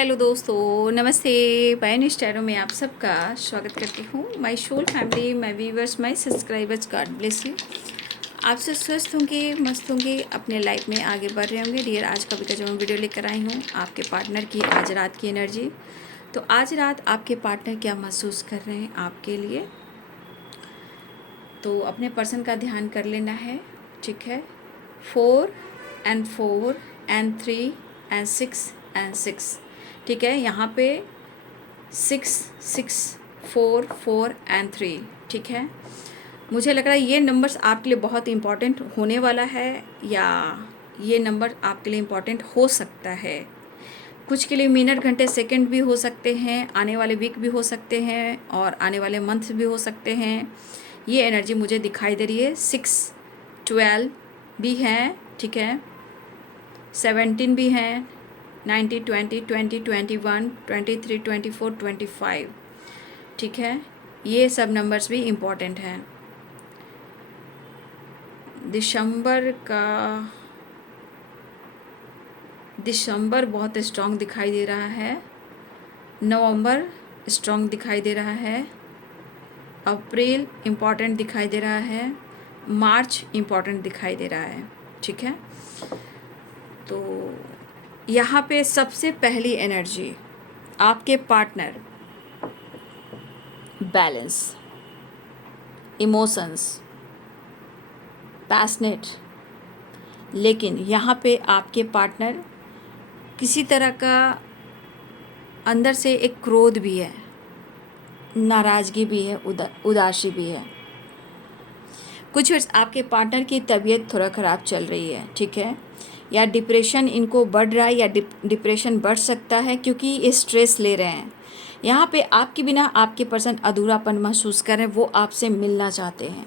Hello दोस्तों, नमस्ते। बयान स्टारों में आप सबका स्वागत करती हूँ। My soul family, my viewers, my subscribers, God bless you. आप सब स्वस्थ होंगे, मस्त होंगे, अपने लाइफ में आगे बढ़ रहे होंगे। डियर, आज का जो मैं वीडियो लेकर आई हूँ आपके पार्टनर की आज रात की एनर्जी। तो आज रात आपके पार्टनर क्या महसूस कर रहे हैं आपके लिए, तो अपने पर्सन का ध्यान कर लेना है। ठीक है। 4 and 4 and 3 and 6 and 6। ठीक है। यहाँ पे 6 6 4 4 and 3। ठीक है। मुझे लग रहा है ये नंबर्स आपके लिए बहुत इम्पॉर्टेंट होने वाला है, या ये नंबर आपके लिए इम्पॉर्टेंट हो सकता है। कुछ के लिए मिनट, घंटे, सेकंड भी हो सकते हैं, आने वाले वीक भी हो सकते हैं, और आने वाले मंथ भी हो सकते हैं। ये एनर्जी मुझे दिखाई दे रही है। 6 12 भी हैं। ठीक है। 17 भी हैं। 90 20 20 21 23 24 25। ठीक है। ये सब नंबर्स भी इम्पॉर्टेंट हैं। दिसंबर बहुत स्ट्रॉन्ग दिखाई दे रहा है। नवंबर स्ट्रॉन्ग दिखाई दे रहा है। अप्रैल इम्पॉर्टेंट दिखाई दे रहा है। मार्च इम्पॉर्टेंट दिखाई दे रहा है। ठीक है। तो यहाँ पे सबसे पहली एनर्जी आपके पार्टनर, बैलेंस, इमोशंस, पैशनेट। लेकिन यहाँ पे आपके पार्टनर किसी तरह का अंदर से एक क्रोध भी है, नाराज़गी भी है, उदासी भी है। कुछ वर्ष आपके पार्टनर की तबीयत थोड़ा ख़राब चल रही है। ठीक है। या डिप्रेशन इनको बढ़ रहा है, या डिप्रेशन बढ़ सकता है क्योंकि ये स्ट्रेस ले रहे हैं। यहाँ पे आपके बिना आपके पर्सन अधूरापन महसूस कर रहे हैं। वो आपसे मिलना चाहते हैं,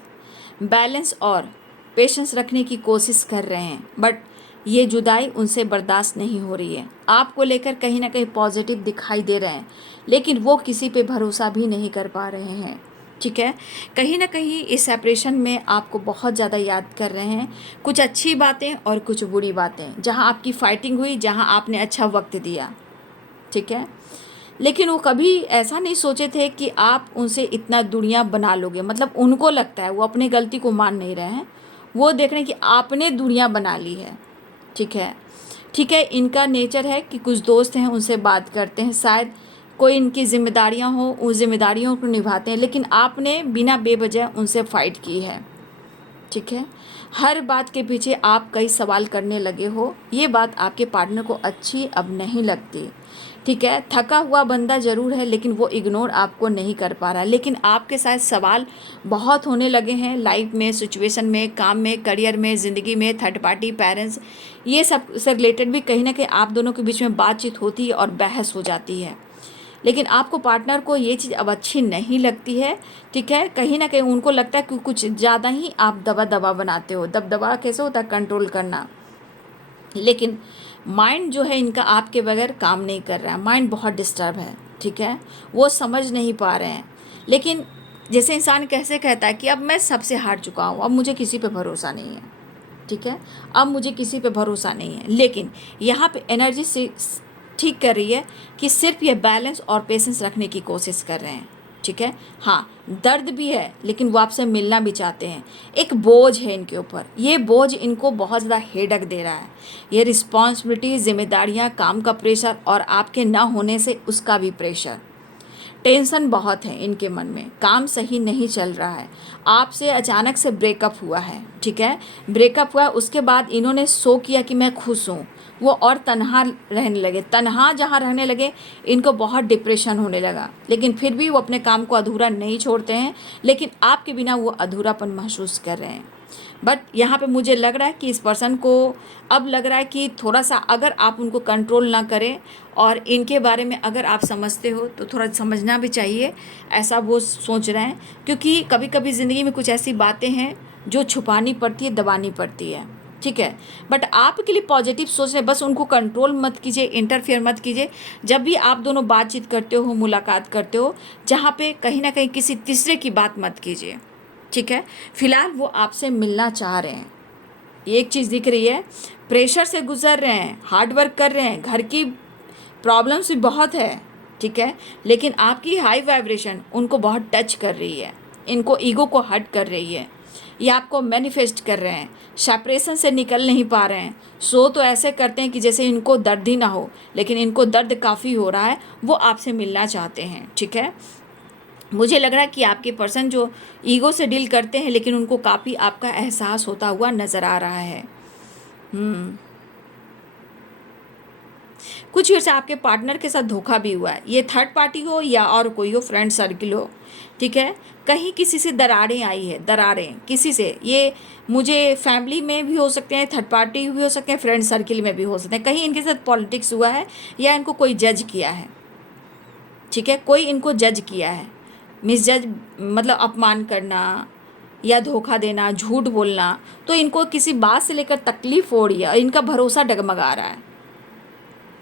बैलेंस और पेशेंस रखने की कोशिश कर रहे हैं, बट ये जुदाई उनसे बर्दाश्त नहीं हो रही है। आपको लेकर कहीं ना कहीं पॉजिटिव दिखाई दे रहे हैं, लेकिन वो किसी पे भरोसा भी नहीं कर पा रहे हैं। ठीक है। कहीं ना कहीं इस सेपरेशन में आपको बहुत ज़्यादा याद कर रहे हैं। कुछ अच्छी बातें और कुछ बुरी बातें, जहां आपकी फाइटिंग हुई, जहां आपने अच्छा वक्त दिया। ठीक है। लेकिन वो कभी ऐसा नहीं सोचे थे कि आप उनसे इतना दुनिया बना लोगे। मतलब उनको लगता है, वो अपनी गलती को मान नहीं रहे हैं, वो देख रहे हैं कि आपने दुनिया बना ली है। ठीक है। ठीक है। इनका नेचर है कि कुछ दोस्त हैं उनसे बात करते हैं, शायद कोई इनकी जिम्मेदारियां हो, उस जिम्मेदारियों को निभाते हैं, लेकिन आपने बिना बेवजह उनसे फाइट की है। ठीक है। हर बात के पीछे आप कई सवाल करने लगे हो। ये बात आपके पार्टनर को अच्छी अब नहीं लगती। ठीक है। थका हुआ बंदा ज़रूर है, लेकिन वो इग्नोर आपको नहीं कर पा रहा। लेकिन आपके साथ सवाल बहुत होने लगे हैं लाइफ में, सिचुएशन में, काम में, करियर में, ज़िंदगी में, थर्ड पार्टी, पेरेंट्स, ये सब से रिलेटेड भी कहीं ना कहीं आप दोनों के बीच में बातचीत होती है और बहस हो जाती है। लेकिन आपको पार्टनर को ये चीज़ अब अच्छी नहीं लगती है। ठीक है। कहीं ना कहीं उनको लगता है कि कुछ ज़्यादा ही आप दबा बनाते हो। दबा कैसे होता है, कंट्रोल करना। लेकिन माइंड जो है इनका आपके बगैर काम नहीं कर रहा है। माइंड बहुत डिस्टर्ब है। ठीक है। वो समझ नहीं पा रहे हैं। लेकिन जैसे इंसान कैसे कहता है कि अब मैं सबसे हार चुका हूँ, अब मुझे किसी पे भरोसा नहीं है। ठीक है। अब मुझे किसी पे भरोसा नहीं है। लेकिन यहाँ पे एनर्जी से ठीक कर रही है कि सिर्फ ये बैलेंस और पेशेंस रखने की कोशिश कर रहे हैं। ठीक है। हाँ, दर्द भी है, लेकिन वो आपसे मिलना भी चाहते हैं। एक बोझ है इनके ऊपर, ये बोझ इनको बहुत ज़्यादा हेडक दे रहा है। ये रिस्पॉन्सिबिलिटी, जिम्मेदारियाँ, काम का प्रेशर, और आपके ना होने से उसका भी प्रेशर, टेंशन बहुत है इनके मन में। काम सही नहीं चल रहा है। आपसे अचानक से ब्रेकअप हुआ है। ठीक है। ब्रेकअप हुआ, उसके बाद इन्होंने शो किया कि मैं खुश हूँ। वो और तनहा रहने लगे। तनहा जहाँ रहने लगे, इनको बहुत डिप्रेशन होने लगा। लेकिन फिर भी वो अपने काम को अधूरा नहीं छोड़ते हैं। लेकिन आपके बिना वो अधूरापन महसूस कर रहे हैं। बट यहाँ पे मुझे लग रहा है कि इस पर्सन को अब लग रहा है कि थोड़ा सा अगर आप उनको कंट्रोल ना करें, और इनके बारे में अगर आप समझते हो तो थोड़ा समझना भी चाहिए, ऐसा वो सोच रहे हैं। क्योंकि कभी कभी ज़िंदगी में कुछ ऐसी बातें हैं जो छुपानी पड़ती है, दबानी पड़ती है। ठीक है। बट आपके लिए पॉजिटिव सोच रहे हैं, बस उनको कंट्रोल मत कीजिए, इंटरफेयर मत कीजिए। जब भी आप दोनों बातचीत करते हो, मुलाकात करते हो, जहाँ पे कहीं ना कहीं किसी तीसरे की बात मत कीजिए। ठीक है। फिलहाल वो आपसे मिलना चाह रहे हैं। एक चीज़ दिख रही है, प्रेशर से गुजर रहे हैं, हार्ड वर्क कर रहे हैं, घर की प्रॉब्लम्स भी बहुत है, ठीक है, लेकिन आपकी हाई वाइब्रेशन उनको बहुत टच कर रही है, इनको ईगो को हर्ट कर रही है। ये आपको मैनिफेस्ट कर रहे हैं, सेपरेशन से निकल नहीं पा रहे हैं। सो तो ऐसे करते हैं कि जैसे इनको दर्द ही ना हो, लेकिन इनको दर्द काफ़ी हो रहा है, वो आपसे मिलना चाहते हैं, ठीक है। मुझे लग रहा है कि आपके पर्सन जो ईगो से डील करते हैं, लेकिन उनको काफ़ी आपका एहसास होता हुआ नज़र आ रहा है। कुछ वैसे आपके पार्टनर के साथ धोखा भी हुआ है, ये थर्ड पार्टी हो या और कोई हो, फ्रेंड सर्किल हो, ठीक है। कहीं किसी से दरारें आई है, दरारें किसी से, ये मुझे फैमिली में भी हो सकते हैं, थर्ड पार्टी भी हो सकते हैं, फ्रेंड सर्किल में भी हो सकते हैं। कहीं इनके साथ पॉलिटिक्स हुआ है या इनको कोई जज किया है, ठीक है, कोई इनको जज किया है। मिसजज मतलब अपमान करना या धोखा देना, झूठ बोलना, तो इनको किसी बात से लेकर तकलीफ हो रही है और इनका भरोसा डगमगा रहा है,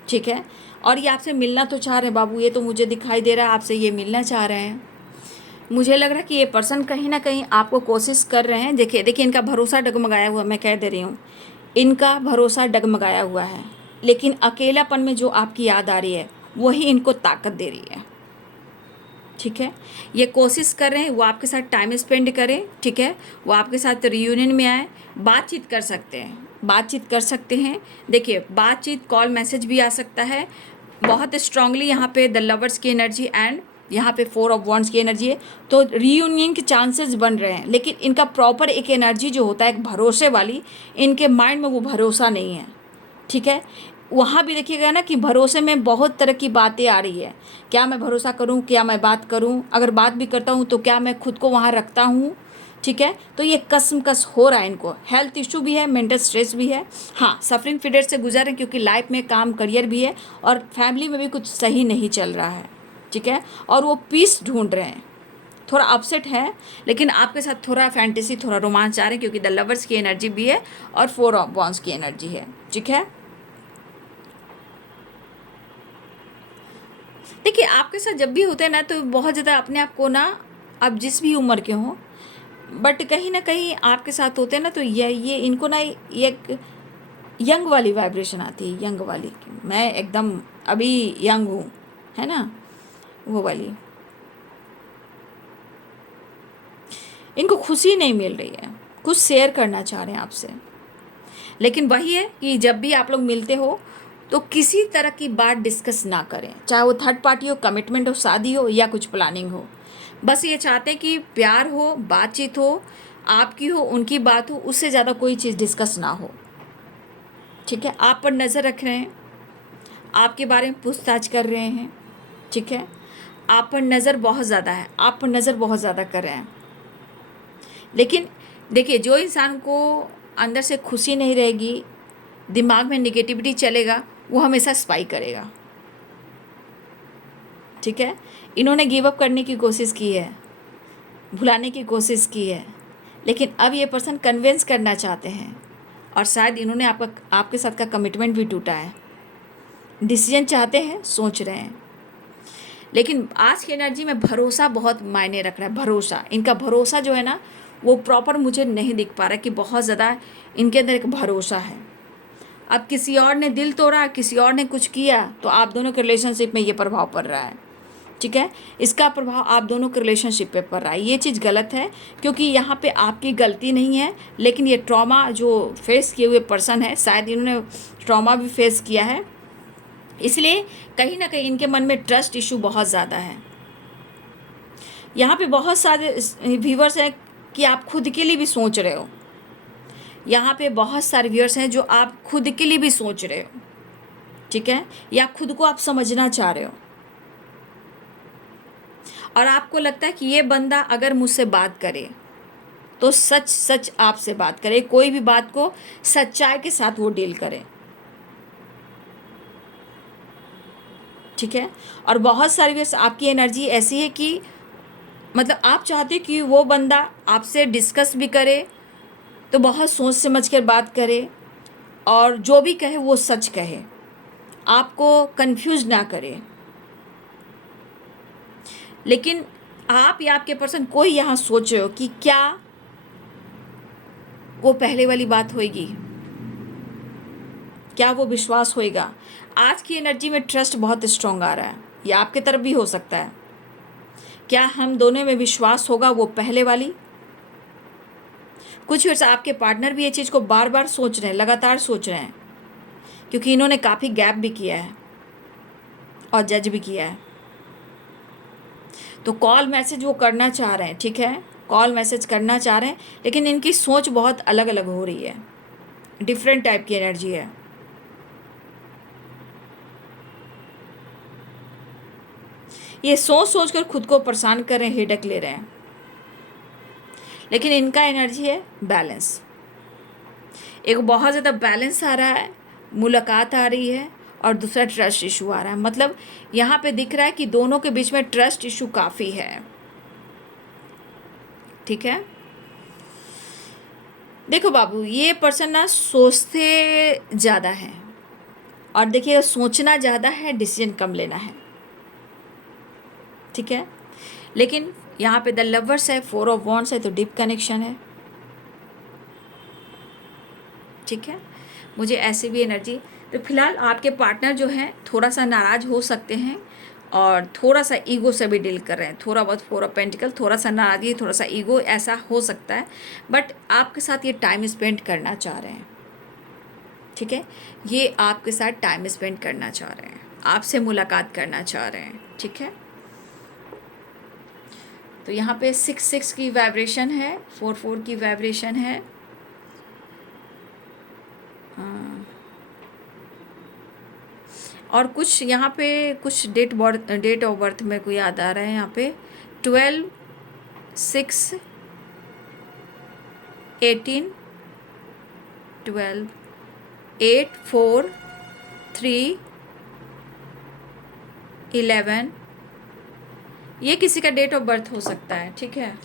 ठीक है। और ये आपसे मिलना तो चाह रहे हैं बाबू, ये तो मुझे दिखाई दे रहा है आपसे ये मिलना चाह रहे हैं। मुझे लग रहा है कि ये पर्सन कहीं ना कहीं आपको कोशिश कर रहे हैं। देखिए देखिए, इनका भरोसा डगमगाया हुआ, मैं कह दे रही हूँ, इनका भरोसा डगमगाया हुआ है, लेकिन अकेलापन में जो आपकी याद आ रही है वही इनको ताकत दे रही है, ठीक है। ये कोशिश कर रहे हैं वो आपके साथ टाइम स्पेंड करें, ठीक है, वो आपके साथ रियूनियन में आए, बातचीत कर सकते हैं, बातचीत कर सकते हैं। देखिए बातचीत, कॉल, मैसेज भी आ सकता है। बहुत स्ट्रांगली यहाँ पे द लवर्स की एनर्जी एंड यहाँ पे 4 ऑफ वॉन्ड्स की एनर्जी है, तो रीयूनियन के चांसेस बन रहे हैं। लेकिन इनका प्रॉपर एक एनर्जी जो होता है एक भरोसे वाली, इनके माइंड में वो भरोसा नहीं है, ठीक है। वहाँ भी देखिएगा ना कि भरोसे में बहुत तरह की बातें आ रही है। क्या मैं भरोसा करूँ, क्या मैं बात करूँ, अगर बात भी करता हूँ तो क्या मैं खुद को वहाँ रखता हूँ, ठीक है। तो ये कसमकस हो रहा है इनको। हेल्थ इशू भी है, मेंटल स्ट्रेस भी है, हाँ, सफरिंग पीरियड से गुजर रहे हैं, क्योंकि लाइफ में काम, करियर भी है और फैमिली में भी कुछ सही नहीं चल रहा है, ठीक है। और वो पीस ढूंढ रहे हैं, थोड़ा अपसेट है, लेकिन आपके साथ थोड़ा फैंटेसी, थोड़ा रोमांच आ रहे हैं, क्योंकि द लवर्स की एनर्जी भी है और 4 ऑफ वॉन्ड्स की एनर्जी है, ठीक है। देखिए आपके साथ जब भी होता है ना, तो बहुत ज़्यादा अपने आप को ना, आप जिस भी उम्र के हों, बट कहीं ना कहीं आपके साथ होते हैं ना, तो ये इनको ना ये एक यंग वाली वाइब्रेशन आती है, यंग वाली, मैं एकदम अभी यंग हूँ, है ना, वो वाली। इनको खुशी नहीं मिल रही है, कुछ शेयर करना चाह रहे हैं आपसे, लेकिन वही है कि जब भी आप लोग मिलते हो तो किसी तरह की बात डिस्कस ना करें, चाहे वो थर्ड पार्टी हो, कमिटमेंट हो, शादी हो या कुछ प्लानिंग हो। बस ये चाहते हैं कि प्यार हो, बातचीत हो, आपकी हो, उनकी बात हो, उससे ज़्यादा कोई चीज़ डिस्कस ना हो, ठीक है। आप पर नज़र रख रहे हैं, आपके बारे में पूछताछ कर रहे हैं, ठीक है। आप पर नज़र बहुत ज़्यादा है, आप पर नज़र बहुत ज़्यादा कर रहे हैं। लेकिन देखिए, जो इंसान को अंदर से खुशी नहीं रहेगी, दिमाग में निगेटिविटी चलेगा, वो हमेशा स्पाई करेगा, ठीक है। इन्होंने गिव अप करने की कोशिश की है, भुलाने की कोशिश की है, लेकिन अब ये पर्सन कन्विंस करना चाहते हैं, और शायद इन्होंने आपके साथ का कमिटमेंट भी टूटा है, डिसीजन चाहते हैं, सोच रहे हैं। लेकिन आज की एनर्जी में भरोसा बहुत मायने रख रहा है। भरोसा, इनका भरोसा जो है ना, वो प्रॉपर मुझे नहीं दिख पा रहा कि बहुत ज़्यादा इनके अंदर एक भरोसा है। अब किसी और ने दिल तोड़ा, किसी और ने कुछ किया, तो आप दोनों के रिलेशनशिप में ये प्रभाव पड़ रहा है, ठीक है। इसका प्रभाव आप दोनों के रिलेशनशिप पे पड़ रहा है। ये चीज़ गलत है, क्योंकि यहाँ पे आपकी गलती नहीं है, लेकिन ये ट्रॉमा जो फेस किए हुए पर्सन है, शायद इन्होंने ट्रॉमा भी फेस किया है, इसलिए कहीं ना कहीं इनके मन में ट्रस्ट इशू बहुत ज़्यादा है। यहाँ पे बहुत सारे व्यूअर्स हैं कि आप खुद के लिए भी सोच रहे हो, यहाँ पे बहुत सारे व्यूअर्स हैं जो आप खुद के लिए भी सोच रहे हो, ठीक है, या खुद को आप समझना चाह रहे हो, और आपको लगता है कि ये बंदा अगर मुझसे बात करे तो सच सच आपसे बात करे, कोई भी बात को सच्चाई के साथ वो डील करे, ठीक है। और बहुत सारी व्यूअर्स, आपकी एनर्जी ऐसी है कि मतलब आप चाहते हो कि वो बंदा आपसे डिस्कस भी करे तो बहुत सोच समझ कर बात करे, और जो भी कहे वो सच कहे, आपको कंफ्यूज ना करे। लेकिन आप या आपके पर्सन कोई यहाँ सोच रहे हो कि क्या वो पहले वाली बात होएगी, क्या वो विश्वास होएगा? आज की एनर्जी में ट्रस्ट बहुत स्ट्रॉन्ग आ रहा है, ये आपके तरफ भी हो सकता है। क्या हम दोनों में विश्वास होगा वो पहले वाली? कुछ वैसे आपके पार्टनर भी ये चीज़ को बार बार सोच रहे हैं, लगातार सोच रहे हैं, क्योंकि इन्होंने काफ़ी गैप भी किया है और जज भी किया है। तो कॉल मैसेज वो करना चाह रहे हैं, ठीक है, कॉल मैसेज करना चाह रहे हैं, लेकिन इनकी सोच बहुत अलग अलग हो रही है, डिफरेंट टाइप की एनर्जी है। ये सोच सोच कर खुद को परेशान कर रहे हैं, हेडेक ले रहे हैं, लेकिन इनका एनर्जी है बैलेंस। एक बहुत ज़्यादा बैलेंस आ रहा है, मुलाकात आ रही है, और दूसरा ट्रस्ट इशू आ रहा है। मतलब यहाँ पे दिख रहा है कि दोनों के बीच में ट्रस्ट इशू काफ़ी है, ठीक है। देखो बाबू, ये पर्सन ना सोचते ज़्यादा है, और देखिए सोचना ज़्यादा है, डिसीजन कम लेना है, ठीक है। लेकिन यहाँ पे द लवर्स है, 4 ऑफ वॉन्ड्स है, तो डीप कनेक्शन है, ठीक है। मुझे ऐसे भी एनर्जी, तो फिलहाल आपके पार्टनर जो हैं थोड़ा सा नाराज़ हो सकते हैं, और थोड़ा सा ईगो से भी डील कर रहे हैं, थोड़ा बहुत 4 ऑफ पेंटिकल, थोड़ा सा नाराज़गी, थोड़ा सा ईगो, ऐसा हो सकता है। बट आपके साथ ये टाइम स्पेंड करना चाह रहे हैं, ठीक है। ये आपके साथ टाइम स्पेंड करना चाह रहे हैं, आपसे मुलाकात करना चाह रहे हैं, ठीक है। तो यहाँ पे 6 की वाइब्रेशन है, 4 की वाइब्रेशन है। और कुछ यहाँ पे कुछ डेट ऑफ बर्थ मेरे को याद आ रहा है, यहाँ पे 12, 6, 18, 12, 8, 4, 3, 11, ये किसी का डेट ऑफ बर्थ हो सकता है, ठीक है।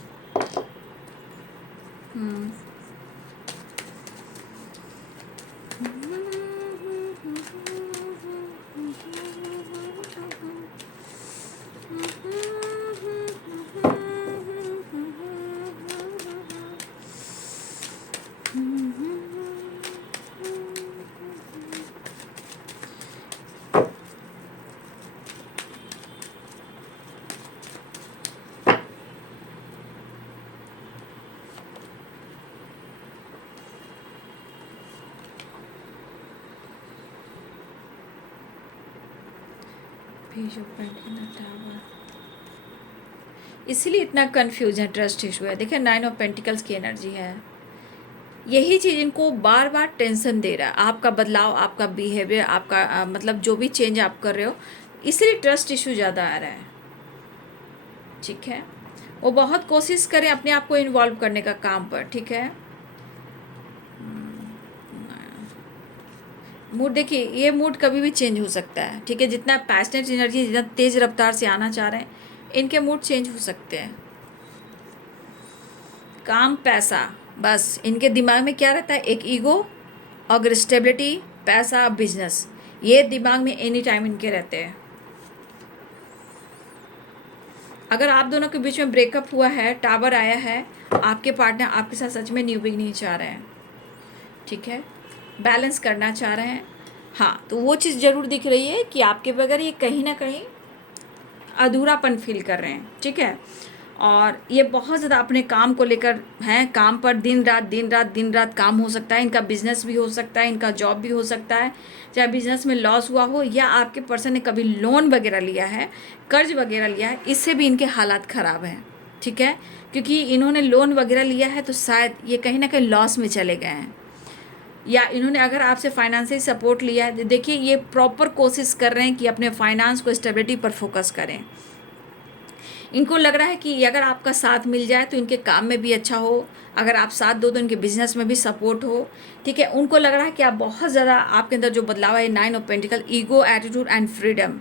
इसीलिए इतना कंफ्यूजन, ट्रस्ट इशू है। देखिए 9 ऑफ पेंटिकल्स की एनर्जी है, यही चीज़ इनको बार बार टेंशन दे रहा है, आपका बदलाव, आपका बिहेवियर, आपका मतलब जो भी चेंज आप कर रहे हो, इसलिए ट्रस्ट इशू ज़्यादा आ रहा है, ठीक है। वो बहुत कोशिश करें अपने आप को इन्वॉल्व करने का काम पर, ठीक है। मूड देखिए, ये मूड कभी भी चेंज हो सकता है, ठीक है। जितना पैशनेट एनर्जी, जितना तेज़ रफ्तार से आना चाह रहे हैं, इनके मूड चेंज हो सकते हैं। काम, पैसा, बस इनके दिमाग में क्या रहता है, एक ईगो, अगर स्टेबिलिटी, पैसा, बिजनेस, ये दिमाग में एनी टाइम इनके रहते हैं। अगर आप दोनों के बीच में ब्रेकअप हुआ है, टावर आया है, आपके पार्टनर आपके साथ सच में न्यू बिगिनिंग चाह रहे हैं, ठीक है, बैलेंस करना चाह रहे हैं। हाँ, तो वो चीज़ ज़रूर दिख रही है कि आपके बगैर ये कहीं ना कहीं अधूरापन फील कर रहे हैं, ठीक है। और ये बहुत ज़्यादा अपने काम को लेकर हैं, काम पर दिन रात दिन रात दिन रात काम हो सकता है। इनका बिजनेस भी हो सकता है, इनका जॉब भी हो सकता है, चाहे बिजनेस में लॉस हुआ हो, या आपके पर्सन ने कभी लोन वगैरह लिया है, कर्ज वगैरह लिया है, इससे भी इनके हालात ख़राब हैं, ठीक है। क्योंकि इन्होंने लोन वगैरह लिया है तो शायद ये कहीं ना कहीं लॉस में चले गए हैं, या इन्होंने अगर आपसे फाइनेंशियल सपोर्ट लिया है, देखिए ये प्रॉपर कोशिश कर रहे हैं कि अपने फाइनेंस को स्टेबिलिटी पर फोकस करें। इनको लग रहा है कि अगर आपका साथ मिल जाए तो इनके काम में भी अच्छा हो, अगर आप साथ दो तो इनके बिजनेस में भी सपोर्ट हो, ठीक है। उनको लग रहा है कि आप बहुत ज़्यादा, आपके अंदर जो बदलाव है, 9 of pentacle, ego, attitude and freedom,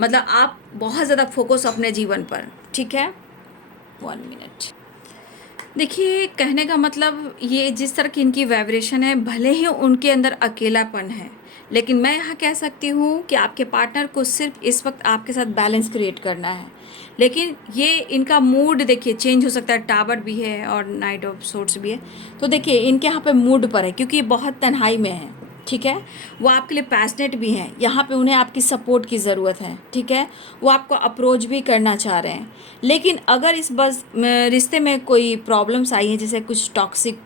मतलब आप बहुत ज़्यादा फोकस अपने जीवन पर, ठीक है। 1 मिनट। देखिए कहने का मतलब, ये जिस तरह की इनकी वाइब्रेशन है, भले ही उनके अंदर अकेलापन है, लेकिन मैं यहाँ कह सकती हूँ कि आपके पार्टनर को सिर्फ इस वक्त आपके साथ बैलेंस क्रिएट करना है। लेकिन ये इनका मूड देखिए चेंज हो सकता है, टावर भी है और नाइट ऑफ सोर्ट्स भी है। तो देखिए इनके यहाँ पे मूड पर है, क्योंकि ये बहुत तन्हाई में है, ठीक है। वो आपके लिए पैशनेट भी हैं, यहाँ पे उन्हें आपकी सपोर्ट की ज़रूरत है, ठीक है। वो आपको अप्रोच भी करना चाह रहे हैं, लेकिन अगर इस बस रिश्ते में कोई प्रॉब्लम्स आई हैं, जैसे कुछ टॉक्सिक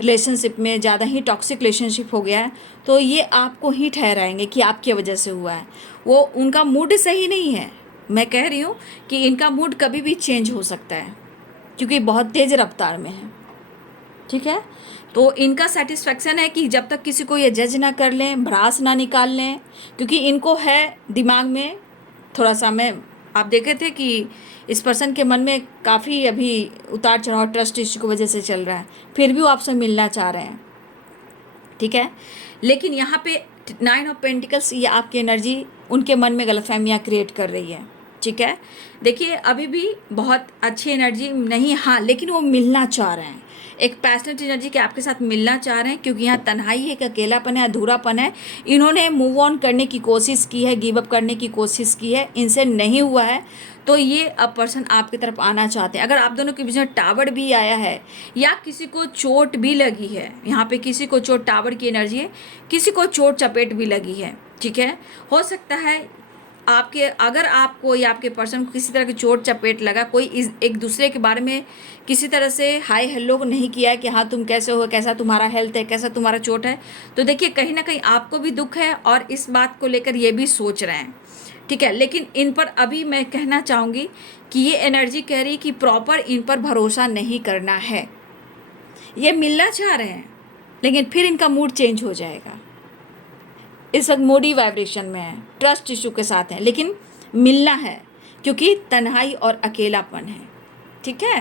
रिलेशनशिप में ज़्यादा ही टॉक्सिक रिलेशनशिप हो गया है, तो ये आपको ही ठहराएंगे कि आपकी वजह से हुआ है। वो उनका मूड सही नहीं है, मैं कह रही हूँ कि इनका मूड कभी भी चेंज हो सकता है, क्योंकि बहुत तेज़ रफ्तार में है, ठीक है। तो इनका सेटिस्फेक्शन है कि जब तक किसी को ये जज ना कर लें, भड़ास ना निकाल लें, क्योंकि इनको है दिमाग में थोड़ा सा, मैं आप देखे थे कि इस पर्सन के मन में काफ़ी अभी उतार चढ़ाव ट्रस्ट इश्यू की वजह से चल रहा है, फिर भी वो आपसे मिलना चाह रहे हैं, ठीक है। लेकिन यहाँ पे 9 ऑफ पेंटिकल्स, ये आपकी एनर्जी उनके मन में गलतफहमियाँ क्रिएट कर रही है, ठीक है। देखिए अभी भी बहुत अच्छी एनर्जी नहीं, हाँ, लेकिन वो मिलना चाह रहे हैं, एक पैशनेट एनर्जी के आपके साथ मिलना चाह रहे हैं, क्योंकि यहाँ तन्हाई है, एक अकेलापन है, अधूरापन है। इन्होंने मूव ऑन करने की कोशिश की है, गिव अप करने की कोशिश की है, इनसे नहीं हुआ है, तो ये अब पर्सन आपकी तरफ आना चाहते हैं। अगर आप दोनों के बीच में टावर भी आया है या किसी को चोट भी लगी है, यहाँ पे किसी को चोट, टावर की एनर्जी है, किसी को चोट चपेट भी लगी है, ठीक है। हो सकता है आपके, अगर आपको या आपके पर्सन को किसी तरह की चोट चपेट लगा, कोई एक दूसरे के बारे में किसी तरह से हाय हेलो नहीं किया है कि हाँ तुम कैसे हो, कैसा तुम्हारा हेल्थ है, कैसा तुम्हारा चोट है, तो देखिए कहीं ना कहीं आपको भी दुख है और इस बात को लेकर ये भी सोच रहे हैं, ठीक है। लेकिन इन पर अभी मैं कहना चाहूँगी कि ये एनर्जी कह रही है कि प्रॉपर इन पर भरोसा नहीं करना है। ये मिलना चाह रहे हैं, लेकिन फिर इनका मूड चेंज हो जाएगा। इस वक्त मूडी वाइब्रेशन में है, ट्रस्ट इशू के साथ है, लेकिन मिलना है क्योंकि तन्हाई और अकेलापन है, ठीक है।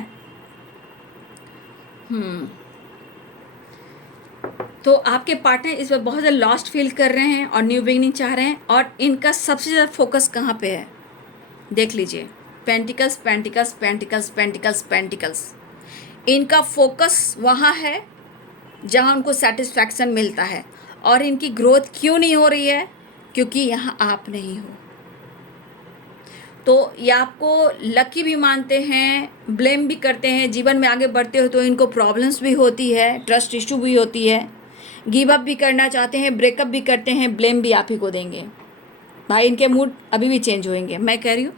तो आपके पार्टनर इस वक्त बहुत ज़्यादा लॉस्ट फील कर रहे हैं और न्यू बिगिनिंग चाह रहे हैं, और इनका सबसे ज़्यादा फोकस कहाँ पे है, देख लीजिए, pentacles pentacles pentacles pentacles pentacles. इनका फोकस वहाँ है जहाँ उनको सेटिस्फैक्शन मिलता है, और इनकी ग्रोथ क्यों नहीं हो रही है, क्योंकि यहाँ आप नहीं हो। तो ये आपको लकी भी मानते हैं, ब्लेम भी करते हैं, जीवन में आगे बढ़ते हो तो इनको प्रॉब्लम्स भी होती है, ट्रस्ट इशू भी होती है, गिव अप भी करना चाहते हैं, ब्रेकअप भी करते हैं, ब्लेम भी आप ही को देंगे। भाई इनके मूड अभी भी चेंज होंगे, मैं कह रही हूँ।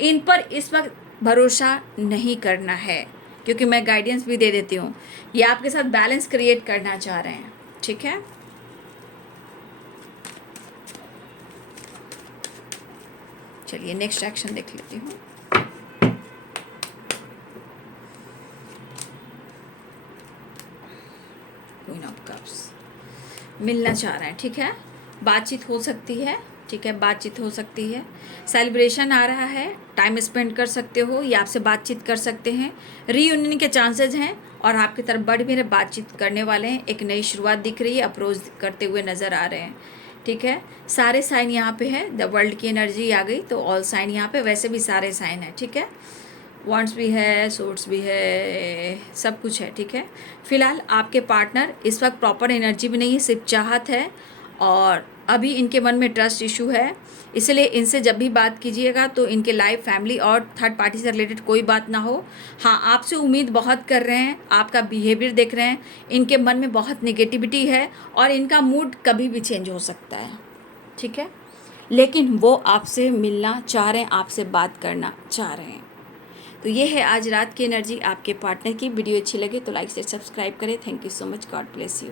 इन पर इस वक्त भरोसा नहीं करना है, क्योंकि मैं गाइडेंस भी दे देती हूँ। ये आपके साथ बैलेंस क्रिएट करना चाह रहे हैं, ठीक है। चलिए नेक्स्ट एक्शन देख लेती हूँ। क्वीन ऑफ कप्स, मिलना चाह रहे हैं, ठीक है। बातचीत हो सकती है, ठीक है, बातचीत हो सकती है, सेलिब्रेशन आ रहा है, टाइम स्पेंड कर सकते हो या आपसे बातचीत कर सकते हैं, रीयूनियन के चांसेस हैं, और आपकी तरफ बढ़ भी रहे, बातचीत करने वाले हैं, एक नई शुरुआत दिख रही है, अप्रोच करते हुए नज़र आ रहे हैं, ठीक है। सारे साइन यहाँ पे है, द वर्ल्ड की एनर्जी आ गई, तो ऑल साइन यहाँ पे, वैसे भी सारे साइन है, ठीक है। वॉन्ट्स भी है, सोर्ट्स भी है, सब कुछ है, ठीक है। फिलहाल आपके पार्टनर इस वक्त प्रॉपर एनर्जी भी नहीं है, सिर्फ चाहत है, और अभी इनके मन में ट्रस्ट इशू है, इसलिए इनसे जब भी बात कीजिएगा तो इनके लाइफ, फैमिली और थर्ड पार्टी से रिलेटेड कोई बात ना हो। हाँ, आपसे उम्मीद बहुत कर रहे हैं, आपका बिहेवियर देख रहे हैं, इनके मन में बहुत नेगेटिविटी है, और इनका मूड कभी भी चेंज हो सकता है, ठीक है। लेकिन वो आपसे मिलना चाह रहे हैं, आपसे बात करना चाह रहे हैं। तो ये है आज रात की एनर्जी आपके पार्टनर की। वीडियो अच्छी लगे तो लाइक से सब्सक्राइब करें। Thank you so much, God bless you.